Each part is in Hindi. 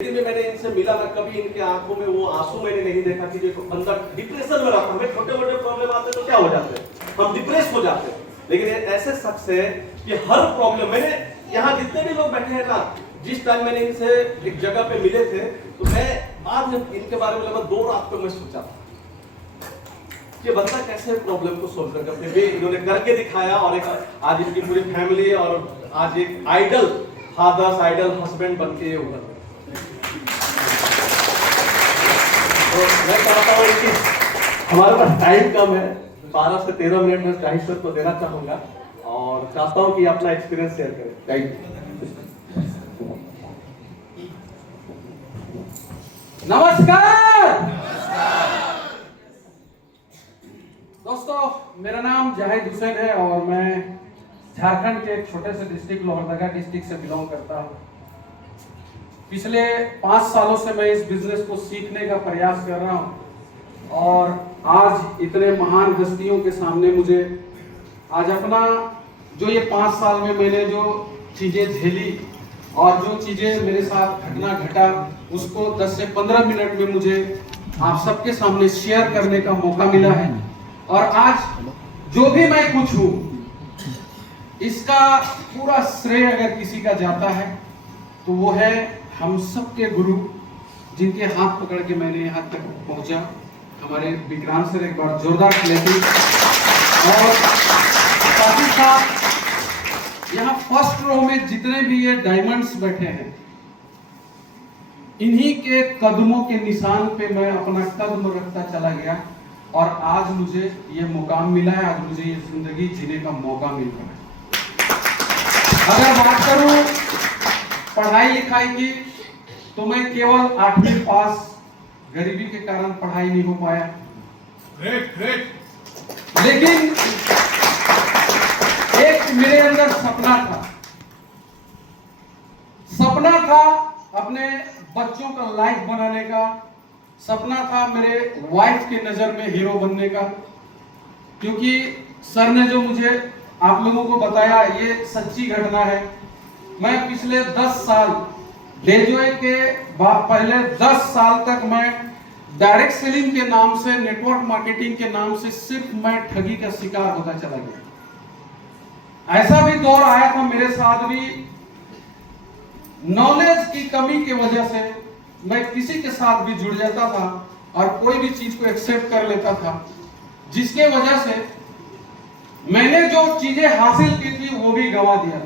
में मैंने इनसे मिला ना, कभी इनके आंखों में वो आंसू मैंने नहीं देखा कि जो बंदा डिप्रेशन में रहता। हमें छोटे मोटे प्रॉब्लम आते तो क्या हो जाते हैं, हम डिप्रेस हो जाते हैं। लेकिन ये ऐसे शख्स है कि हर प्रॉब्लम, मैंने यहाँ जितने भी लोग बैठे हैं ना, जिस टाइम मैंने इनसे एक जगह पे मिले थे तो मैं बाद में इनके बारे में लगभग 2 रात को मैं सोचा कि बंदा कैसे प्रॉब्लम को सोल्व करके अपने इन्होंने करके दिखाया। और एक आज इनकी पूरी फैमिली और आज एक आइडल फादर्स, आइडल हस्बैंड बन के उभर। तो मैं चाहता हूँ कि हमारे पास टाइम कम है, 12 से 13 मिनट में चाहिए सर को देना चाहूंगा और चाहता हूँ कि अपना एक्सपीरियंस शेयर करें। Thank you. नमस्कार दोस्तों, मेरा नाम जाहिद हुसैन है और मैं झारखंड के एक छोटे से डिस्ट्रिक्ट लोहरदगा डिस्ट्रिक्ट से बिलोंग करता हूँ। पिछले 5 सालों से मैं इस बिजनेस को सीखने का प्रयास कर रहा हूँ और आज इतने महान हस्तियों के सामने मुझे आज अपना जो ये 5 साल में मैंने जो चीजें झेली और जो चीजें मेरे साथ घटना घटा उसको 10 से 15 मिनट में मुझे आप सबके सामने शेयर करने का मौका मिला है। और आज जो भी मैं कुछ हूँ इसका पूरा श्रेय अगर किसी का जाता है तो वो है हम सबके गुरु, जिनके हाथ पकड़ के मैंने यहाँ तक पहुंचा। हमारे विक्रांत सर, एक बार जोरदार क्लैपिंग। और साथ ही साथ यहाँ फर्स्ट रो में जितने भी ये डायमंड्स बैठे हैं, इन्हीं के कदमों के निशान पे मैं अपना कदम रखता चला गया और आज मुझे ये मुकाम मिला है, आज मुझे ये जिंदगी जीने का मौका मिल रहा है। अगर बात करूं पढ़ाई लिखाई की तो मैं केवल 8वीं पास, गरीबी के कारण पढ़ाई नहीं हो पाया। ग्रेट। लेकिन एक मेरे अंदर सपना था अपने बच्चों का लाइफ बनाने का, सपना था मेरे वाइफ के नजर में हीरो बनने का। क्योंकि सर ने जो मुझे आप लोगों को बताया ये सच्ची घटना है। मैं पिछले 10 साल ग्रेजुएट के पहले 10 साल तक मैं डायरेक्ट सेलिंग के नाम से, नेटवर्क मार्केटिंग के नाम से सिर्फ मैं ठगी का शिकार होता चला गया। ऐसा भी दौर आया था मेरे साथ भी, नॉलेज की कमी की वजह से मैं किसी के साथ भी जुड़ जाता था और कोई भी चीज को एक्सेप्ट कर लेता था, जिसके वजह से मैंने जो चीजें हासिल की थी वो भी गंवा दिया।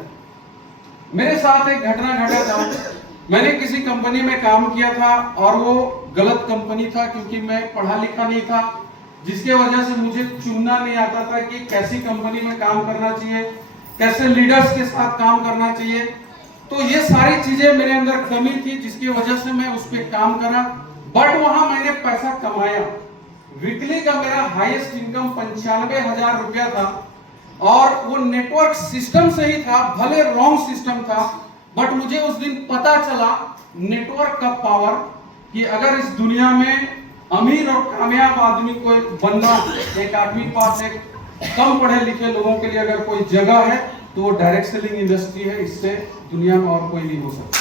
मेरे साथ एक घटना घटा था। मैंने किसी कंपनी में काम किया था और वो गलत कंपनी था, क्योंकि मैं पढ़ा लिखा नहीं था, जिसके वजह से मुझे चुनना नहीं आता था कि कैसी कंपनी में काम करना चाहिए, कैसे लीडर्स के साथ काम करना चाहिए। तो ये सारी चीजें मेरे अंदर कमी थी, जिसकी वजह से मैं उस पर काम करा। बट वहां मैंने पैसा कमाया। वीकली का मेरा हाईएस्ट इनकम 95,000 रुपया था और वो नेटवर्क सिस्टम से ही था, भले रॉन्ग सिस्टम था। बट मुझे उस दिन पता चला नेटवर्क का पावर, कि अगर इस दुनिया में अमीर और कामयाब आदमी को बनना, एक आदमी के पास एक कम पढ़े लिखे लोगों के लिए अगर कोई जगह है तो वो डायरेक्ट सेलिंग इंडस्ट्री है। इससे दुनिया में और कोई नहीं हो सकता।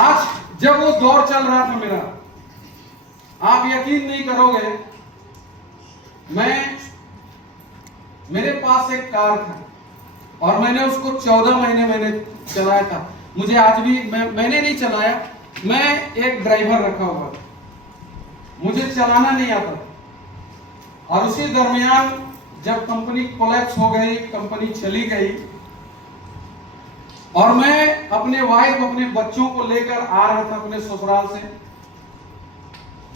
आज जब वो दौर चल रहा था मेरा, आप यकीन नहीं करोगे, मेरे पास एक कार था और मैंने उसको 14 महीने मैंने चलाया था। मुझे आज भी मैंने नहीं चलाया, मैं एक ड्राइवर रखा हुआ, मुझे चलाना नहीं आता। और उसी दरमियान जब कंपनी कोलैप्स हो गई, कंपनी चली गई और मैं अपने वाइफ, अपने बच्चों को लेकर आ रहा था अपने ससुराल से,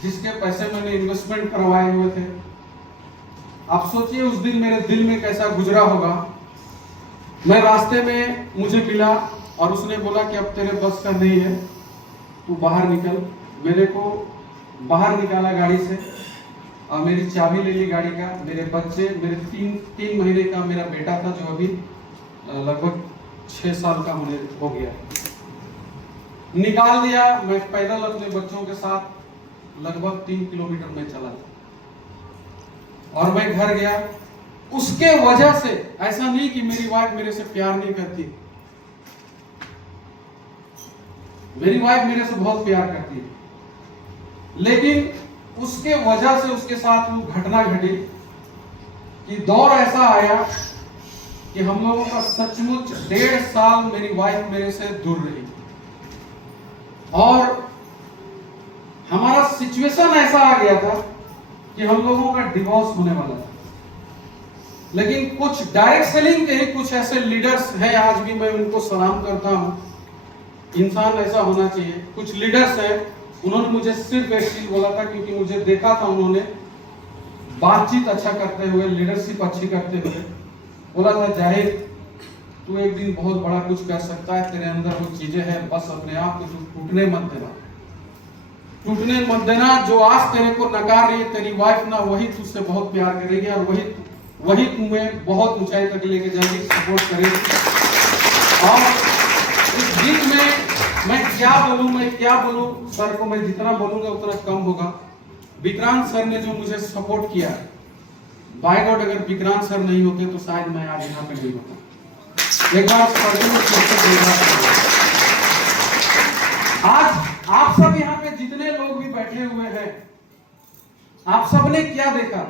जिसके पैसे मैंने इन्वेस्टमेंट करवाए हुए थे। आप सोचिए उस दिन मेरे दिल में कैसा गुजरा होगा। मैं रास्ते में मुझे मिला और उसने बोला कि अब तेरे बस का नहीं है, तू बाहर निकल। मेरे को बाहर निकाला गाड़ी से और मेरी चाबी ले ली गाड़ी का। मेरे बच्चे, मेरे 3 महीने का मेरा बेटा था जो अभी लगभग 6 साल का हो गया, निकाल दिया। मैं पैदल अपने बच्चों के साथ लगभग 3 किलोमीटर में चला था और मैं घर गया। उसके वजह से, ऐसा नहीं कि मेरी वाइफ मेरे से प्यार नहीं करती, मेरी वाइफ मेरे से बहुत प्यार करती है, लेकिन उसके वजह से उसके साथ वो घटना घटी कि दौर ऐसा आया कि हम लोगों का सचमुच 1.5 साल मेरी वाइफ मेरे से दूर रही और हमारा सिचुएशन ऐसा आ गया था कि हम लोगों का डिवोर्स होने वाला था। लेकिन कुछ डायरेक्ट सेलिंग के ही कुछ ऐसे लीडर्स हैं, आज भी मैं उनको सलाम करता हूं, इंसान ऐसा होना चाहिए। कुछ लीडर्स हैं, उन्होंने मुझे सिर्फ एक चीज बोला था, क्योंकि मुझे देखा था उन्होंने बातचीत अच्छा करते हुए, लीडरशिप अच्छी करते हुए, बोला था जाहिर तू एक दिन बहुत बड़ा कुछ कर सकता है, तेरे अंदर वो चीजें हैं, बस अपने आप को तू टूटने मत देना, टूटने मत देना। जो आज तेरे को नकार रही है तेरी वाइफ ना, वही तुझसे बहुत प्यार करेगी और वही तुम्हें बहुत ऊंचाई तक लेके जाएगी, सपोर्ट करेगी। और इस गीत में मैं क्या बोलूं, सर को मैं जितना बोलूंगा उतना कम होगा। विक्रांत सर ने जो मुझे सपोर्ट किया, बाय गॉड अगर विक्रांत सर नहीं होते तो शायद मैं आज यहाँ पे नहीं होता। एक बार आज आप सब यहाँ पे जितने लोग भी बैठे हुए हैं, आप सबने क्या देखा,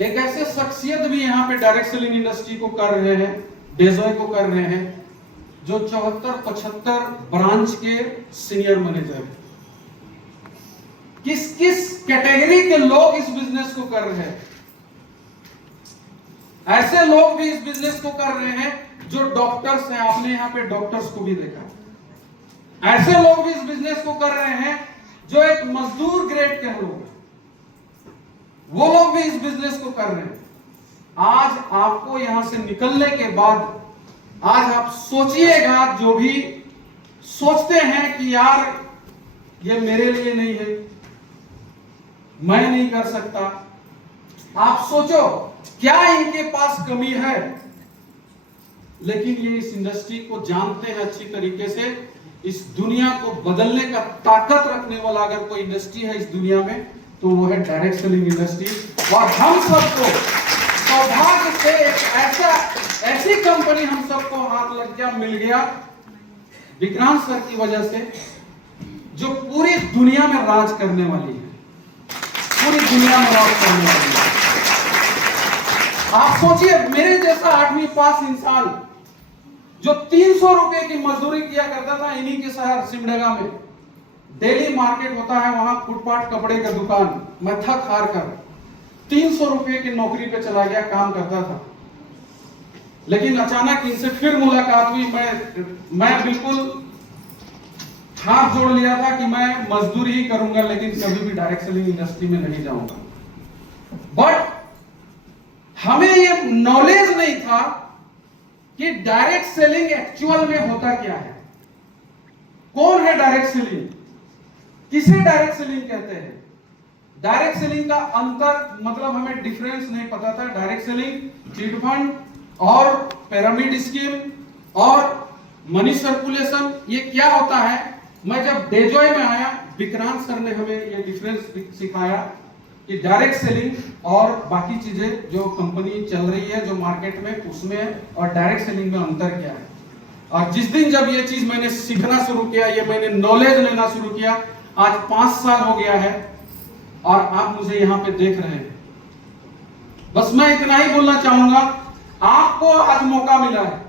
एक ऐसे शख्सियत भी यहाँ पे डायरेक्ट सेलिंग इंडस्ट्री को कर रहे हैं, डेजॉय को कर रहे हैं, जो 74-75 ब्रांच के सीनियर मैनेजर हैं। किस किस कैटेगरी के लोग इस बिजनेस को कर रहे हैं? ऐसे लोग भी इस बिजनेस को कर रहे हैं जो डॉक्टर्स हैं, आपने यहाँ पे डॉक्टर्स को भी देखा। ऐसे लोग भी इस बिजनेस को कर रहे हैं जो एक मजदूर ग्रेड के लोग, वो लोग भी इस बिजनेस को कर रहे हैं। आज आपको यहां से निकलने के बाद आज आप सोचिएगा, जो भी सोचते हैं कि यार ये मेरे लिए नहीं है, मैं नहीं कर सकता, आप सोचो क्या इनके पास कमी है। लेकिन ये इस इंडस्ट्री को जानते हैं अच्छी तरीके से, इस दुनिया को बदलने का ताकत रखने वाला अगर कोई इंडस्ट्री है इस दुनिया में तो वो है डायरेक्ट सेलिंग इंडस्ट्री। और हम सबको सौभाग्य से एक ऐसी कंपनी हम सबको हाथ लग गया, मिल गया विक्रांत सर की वजह से, जो पूरी दुनिया में राज करने वाली है, पूरी दुनिया में राज करने वाली है। आप सोचिए, मेरे जैसा 8वीं पास इंसान जो 300 रुपए की मजदूरी किया करता था इन्हीं के शहर सिमडेगा में, डेली मार्केट होता है वहां, फुटपाथ कपड़े का दुकान, मैं थक हार कर 300 रुपए की नौकरी पे चला गया, काम करता था। लेकिन अचानक इनसे फिर मुलाकात हुई, मैं बिल्कुल हाथ जोड़ लिया था कि मैं मजदूरी ही करूंगा, लेकिन कभी भी डायरेक्ट सेलिंग इंडस्ट्री में नहीं जाऊंगा। बट हमें ये नॉलेज नहीं था कि डायरेक्ट सेलिंग एक्चुअल में होता क्या है, कौन है डायरेक्ट सेलिंग, किसे डायरेक्ट सेलिंग कहते हैं। डायरेक्ट सेलिंग का अंतर मतलब हमें डिफरेंस नहीं पता था। डायरेक्ट सेलिंग चिट फंड और पिरामिड स्कीम और मनी सर्कुलेशन, ये क्या होता है। मैं जब डेजॉय में आया, विक्रांत सर ने हमें ये डिफरेंस सिखाया कि डायरेक्ट सेलिंग और बाकी चीजें जो कंपनी चल रही है जो मार्केट में, उसमें और डायरेक्ट सेलिंग में अंतर क्या है। और जिस दिन जब ये चीज मैंने सीखना शुरू किया, ये मैंने नॉलेज लेना शुरू किया, आज 5 साल हो गया है और आप मुझे यहाँ पे देख रहे हैं। बस मैं इतना ही बोलना चाहूंगा, आपको आज मौका मिला है,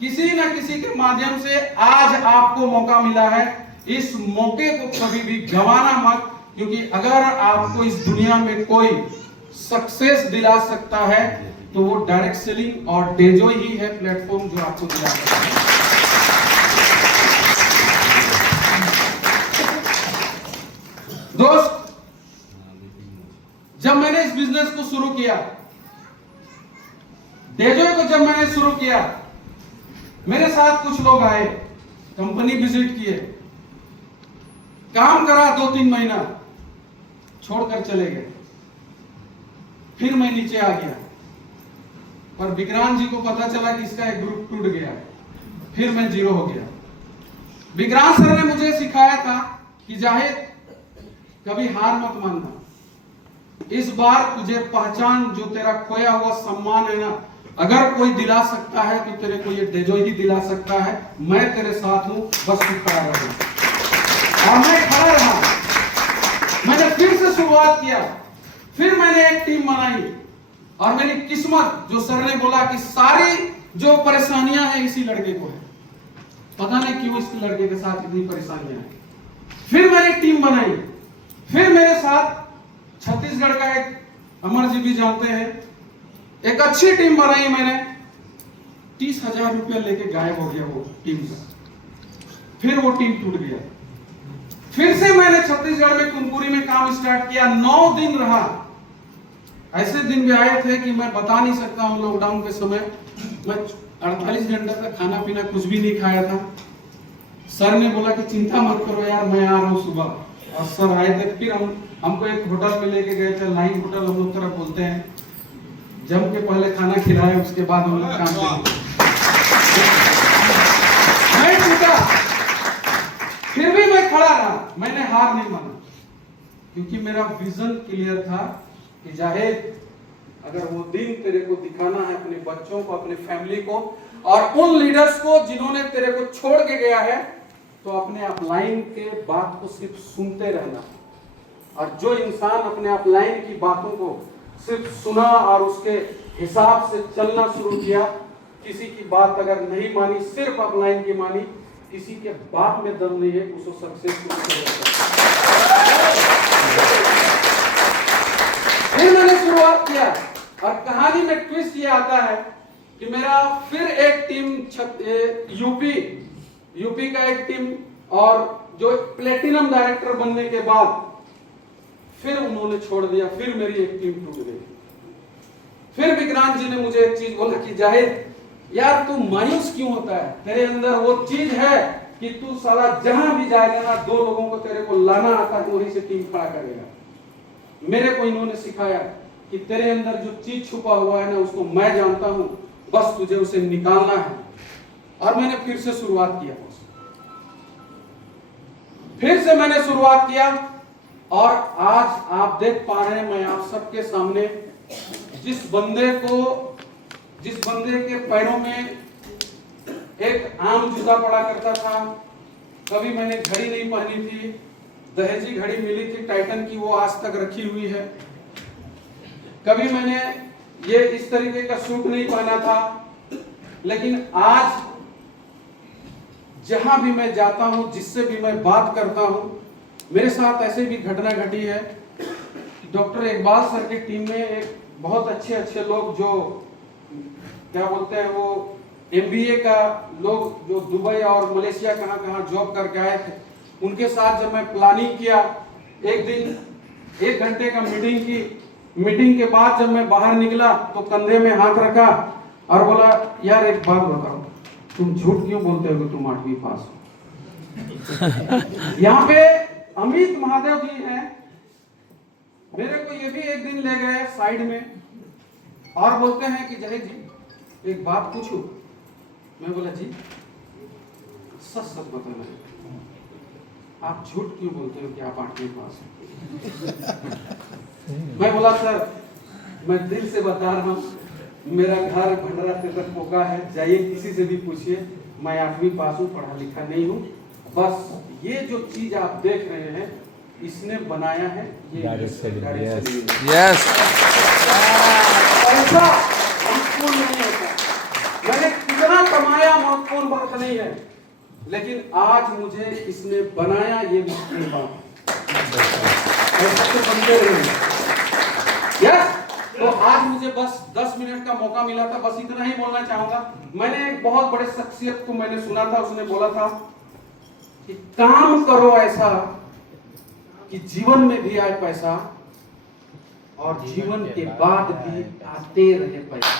किसी न किसी के माध्यम से आज आपको मौका मिला है। इस मौके को कभी भी गंवाना मत, क्योंकि अगर आपको इस दुनिया में कोई सक्सेस दिला सकता है तो वो डायरेक्ट सेलिंग और डेजॉय ही है प्लेटफॉर्म जो आपको दिला सकता है। दोस्त, जब मैंने इस बिजनेस को शुरू किया, डेजॉय को जब मैंने शुरू किया, मेरे साथ कुछ लोग आए, कंपनी विजिट किए, काम करा 2-3 महीना, छोड़कर चले गए। फिर मैं नीचे आ गया, पर विक्रांत जी को पता चला कि इसका एक ग्रुप टूट गया, फिर मैं जीरो हो गया। विक्रांत सर ने मुझे सिखाया था कि जाहिद कभी हार मत मानना, इस बार तुझे पहचान, जो तेरा खोया हुआ सम्मान है ना, अगर कोई दिला सकता है तो तेरे को ये डेजो ही दिला सकता है। मैं तेरे साथ हूं, बस तू खड़ा रह। और मैं खड़ा रहा। मैंने फिर से शुरुआत किया, फिर मैंने एक टीम बनाई और मेरी किस्मत, जो सर ने बोला कि सारी जो परेशानियां हैं इसी लड़के को है, पता नहीं क्यों इस लड़के के साथ इतनी परेशानियां हैं। फिर मैंने टीम बनाई, फिर मेरे साथ छत्तीसगढ़ का एक अमर जी भी जानते हैं, एक अच्छी टीम बनाई मैंने। 30,000 रुपया लेके गायब हो गया वो टीम का। फिर वो टीम टूट गया। फिर से मैंने छत्तीसगढ़ में कुनकुरी में काम स्टार्ट किया। 9 दिन रहा। ऐसे दिन भी आए थे कि मैं बता नहीं सकता हूं। लॉकडाउन के समय मैं 48 घंटे तक खाना पीना कुछ भी नहीं खाया था। सर ने बोला कि चिंता मत करो यार, मैं आ रहा हूं सुबह। और सर आए थे। फिर हमको एक होटल में लेके गए थे, लाइन होटल हम लोग तरफ बोलते हैं। जम के पहले खाना खिलाए, उसके बाद हम लोग काम किए। मैं टूटा, फिर भी मैं खड़ा रहा। मैंने हार नहीं माना, क्योंकि मेरा विजन क्लियर था कि जाहिद, अगर वो दिन तेरे को दिखाना है अपने बच्चों को, अपने फैमिली को और उन लीडर्स को जिन्होंने तेरे को छोड़ के गया है, तो अपने अपलाइन के बात को सिर्फ सुनते रहना। और जो इंसान अपने अपलाइन की बातों को सिर्फ सुना और उसके हिसाब से चलना शुरू किया, किसी की बात अगर नहीं मानी, सिर्फ अपलाइन की मानी, किसी के बात में दम नहीं है, उसको सक्सेसफुल फिर मैंने शुरुआत किया। और कहानी में ट्विस्ट ये आता है कि मेरा फिर एक टीम यूपी का एक टीम, और जो प्लेटिनम डायरेक्टर बनने के बाद फिर उन्होंने छोड़ दिया। फिर मेरी एक टीम टूट गई। फिर विक्रांत जी ने मुझे एक चीज बोला कि जाहिद यार, तू मायूस क्यों होता है? तेरे अंदर वो चीज है कि तू साला जहां भी जाएगा ना, 2 लोगों को तेरे को लाना आता है, वहीं से टीम खड़ा करेगा। मेरे को इन्होंने सिखाया कि तेरे अंदर जो चीज छुपा हुआ है ना, उसको मैं जानता हूं, बस तुझे उसे निकालना है। और मैंने फिर से शुरुआत किया। फिर से मैंने शुरुआत किया और आज आप देख पा रहे हैं, मैं आप सबके सामने जिस बंदे के पैरों में एक आम जूता पड़ा करता था, कभी मैंने घड़ी नहीं पहनी थी, दहेजी घड़ी मिली थी टाइटन की, वो आज तक रखी हुई है। कभी मैंने ये इस तरीके का सूट नहीं पहना था, लेकिन आज जहां भी मैं जाता हूं, जिससे भी मैं बात करता हूं, मेरे साथ ऐसे भी घटना घटी है। डॉक्टर इकबाल सर की टीम में एक बहुत अच्छे लोग, जो क्या बोलते हैं, वो MBA का लोग, जो दुबई और मलेशिया कहां जॉब करके आए थे, उनके साथ जब मैं प्लानिंग किया, एक दिन 1 घंटे का मीटिंग की। मीटिंग के बाद जब मैं बाहर निकला तो कंधे में हाथ रखा और बोला, यार एक बात बताओ, तुम झूठ क्यों बोलते हो कि तुम 8वीं पास हो? यहाँ पे अमित महादेव जी हैं, मेरे को ये भी एक दिन ले गए साइड में और बोलते हैं कि जय जी एक बात पूछूं? मैं बोला जी, सच बताना है, आप झूठ क्यों बोलते हो कि आप 8वीं पास हो? मैं बोला सर, मैं दिल से बता रहा हूँ, मेरा घर भंडारा तेतर पोका है, जाइए किसी से भी पूछिए, मैं 8वीं पास हूँ, पढ़ा लिखा नहीं हूँ। बस ये जो चीज आप देख रहे हैं, इसने बनाया है ये यस। पैसा महत्वपूर्ण नहीं होता, मैंने कितना कमाया महत्वपूर्ण बात नहीं है, लेकिन आज मुझे इसने बनाया, ये महत्वपूर्ण बात। ऐसा तो बनते रहे। यस, तो आज मुझे बस 10 मिनट का मौका मिला था, बस इतना ही बोलना चाहूंगा। मैंने एक बहुत बड़े शख्सियत को मैंने सुना था, उसने बोला था कि काम करो ऐसा कि जीवन में भी आए पैसा और जीवन के बाद भी आते रहे पैसा।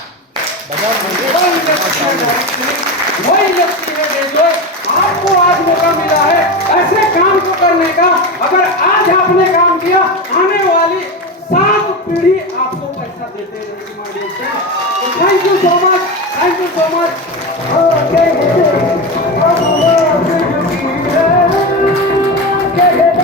वही व्यक्ति है जो आपको आज मौका मिला है ऐसे काम को करने का। अगर आज आपने काम किया, आने वाली 7 पीढ़ी आपको पैसा देते रहेगी। Thank you so much, thank you so much.